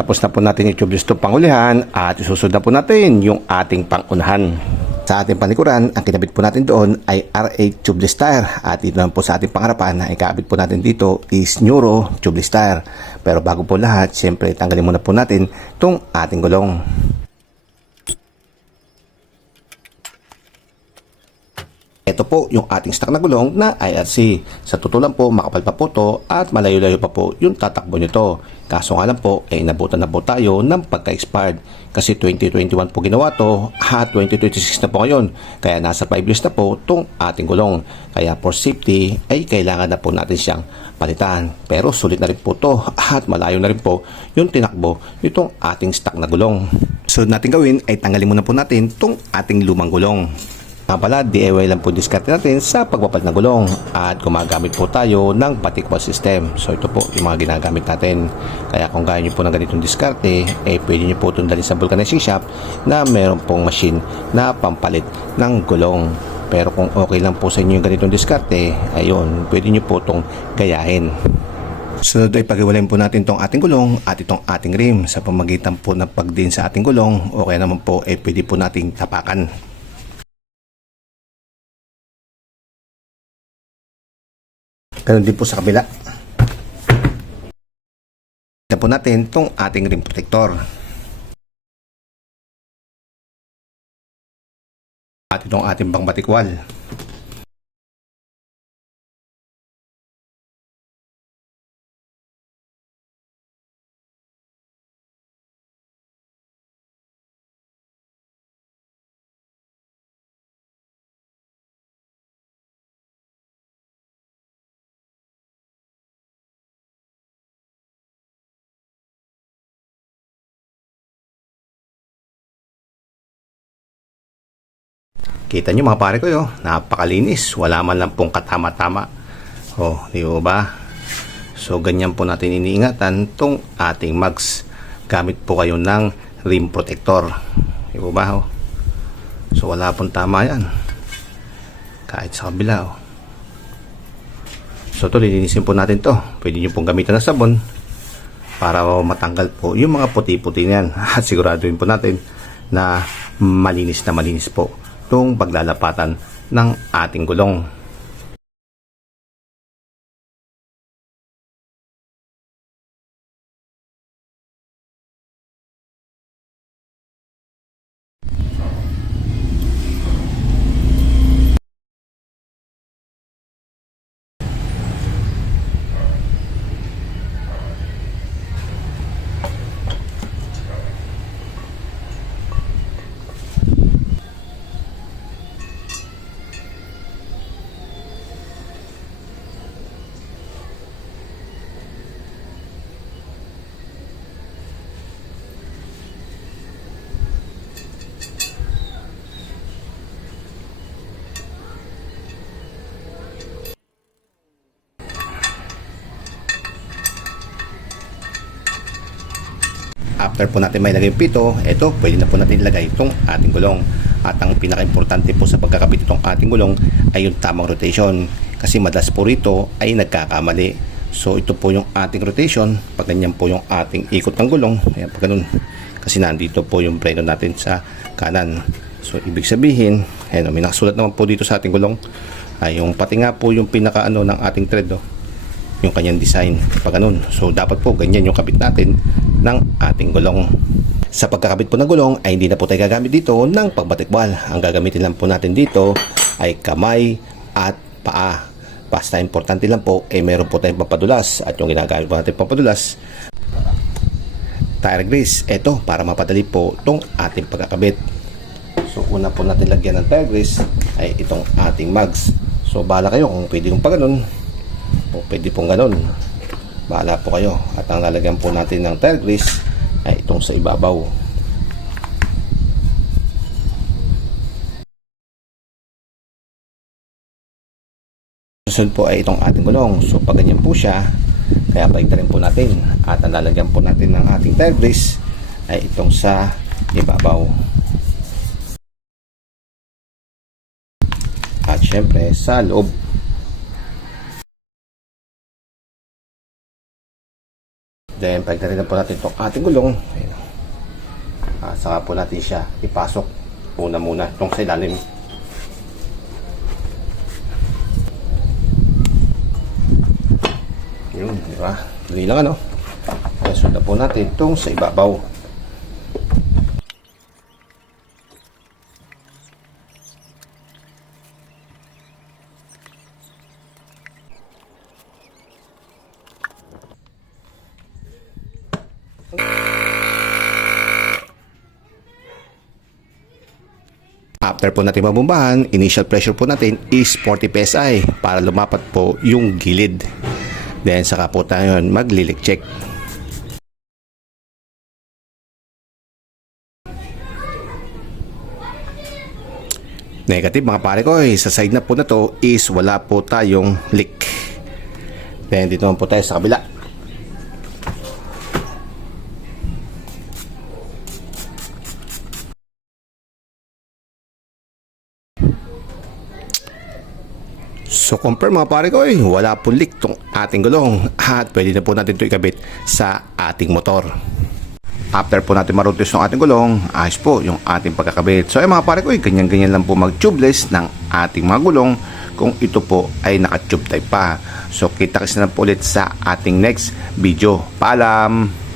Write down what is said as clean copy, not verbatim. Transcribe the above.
Tapos na po natin yung tubeless tube pangulihan at isusunod na po natin yung ating pangunahan. Sa ating panikuran, ang kinabit po natin doon ay R8 tubeless tire at dito naman po sa ating pangharapan na ikabit po natin dito is Neuro tubeless tire. Pero bago po lahat, siyempre tanggalin muna po natin itong ating gulong. Ito po yung ating stock na gulong na IRC. Sa tutulan po, makapal pa po to at malayo-layo pa po yung tatakbo nito. Kaso nga lang po, inabutan na po tayo ng pagka-expired. Kasi 2021 po ginawa to at 2026 na po ngayon. Kaya nasa 5 years na po itong ating gulong. Kaya for safety ay kailangan na po natin siyang palitan. Pero sulit na rin po to at malayo na rin po yung tinakbo nitong ating stock na gulong. So natin gawin ay tanggalin muna po natin itong ating lumang gulong. Nga pala, DIY lang po diskarte natin sa pagpapalit ng gulong at gumagamit po tayo ng batik wall system. So ito po yung mga ginagamit natin. Kaya kung gaya nyo po ng ganitong diskarte, pwede nyo po itong dalhin sa vulcanizing shop na meron pong machine na pampalit ng gulong. Pero kung okay lang po sa inyo yung ganitong diskarte, ayun, pwede nyo po itong gayahin. Sunod ay pag-iwalayin po natin itong ating gulong at itong ating rim sa pamagitan po ng pagdin sa ating gulong o kaya naman po pwede po nating tapakan. Ganun din po sa kabila. Tignan po natin itong ating rim protector. At itong ating pangbatikwal. Kita nyo mga pare ko yo, napakalinis. Wala man lang pong katama-tama. Oh, di ba? So, ganyan po natin iniingatan itong ating mags. Gamit po kayo ng rim protector. Di ba? Oh? So, wala pong tama yan. Kahit sa kabila. Oh. So, ito, lilinisin po natin to. Pwede nyo pong gamitan ng sabon para matanggal po yung mga puti-puti niyan. At siguraduhin po natin na malinis po itong paglalapatan ng ating gulong. After po natin may lagay yung pito, ito pwede na po natin ilagay itong ating gulong. At ang pinaka-importante po sa pagkakabit itong ating gulong ay yung tamang rotation. Kasi madalas po rito ay nagkakamali. So ito po yung ating rotation. Pag ganyan po yung ating ikot ng gulong, ayan, pag ganun. Kasi nandito po yung preno natin sa kanan. So ibig sabihin, ayan, may nakasulat naman po dito sa ating gulong. Ay yung pati nga po yung pinaka-ano ng ating thread, yung kanyang design, pag ganun. So dapat po ganyan yung kabit natin ng ating gulong. Sa pagkakabit po ng gulong ay hindi na po tayo gagamit dito ng pagbatikwal. Ang gagamitin lang po natin dito ay kamay at paa. Basta importante lang po meron po tayong pampadulas at yung ginagamit po natin pampadulas, tire grease. Ito para mapadali po itong ating pagkakabit. So una po natin lagyan ng tire grease ay itong ating mags. So bahala kayo kung pwede yung pa ganun o pwede pong ganun. Bahala po kayo. At ang lalagyan po natin ng tire grease ay itong sa ibabaw. Susunod po ay itong ating gulong. So pag ganyan po siya, kaya paigtarin po natin. At ang lalagyan po natin ng ating tire grease ay itong sa ibabaw. At syempre sa loob. Then pagdating na po natin itong ating gulong. Ayan. Saka po natin siya ipasok muna itong sa ilalim. Yun, di ba? Tuloy lang ano. Sundan po natin itong sa ibabaw. After po natin mabumbahan, initial pressure po natin is 40 PSI para lumapat po yung gilid. Then saka po tayo mag-lilik check. Negative mga pare ko, sa side na po na to is wala po tayong leak. Then dito naman po tayo sa kabila. So confirm mga pare ko, wala po leak tong ating gulong at pwede na po natin ito ikabit sa ating motor. After po natin maroutes ng ating gulong, ayos po yung ating pagkakabit. So ay mga pare ko, ganyan-ganyan lang po mag-tubeless ng ating mga gulong kung ito po ay naka-tube type pa. So kita kasi na po ulit sa ating next video. Paalam!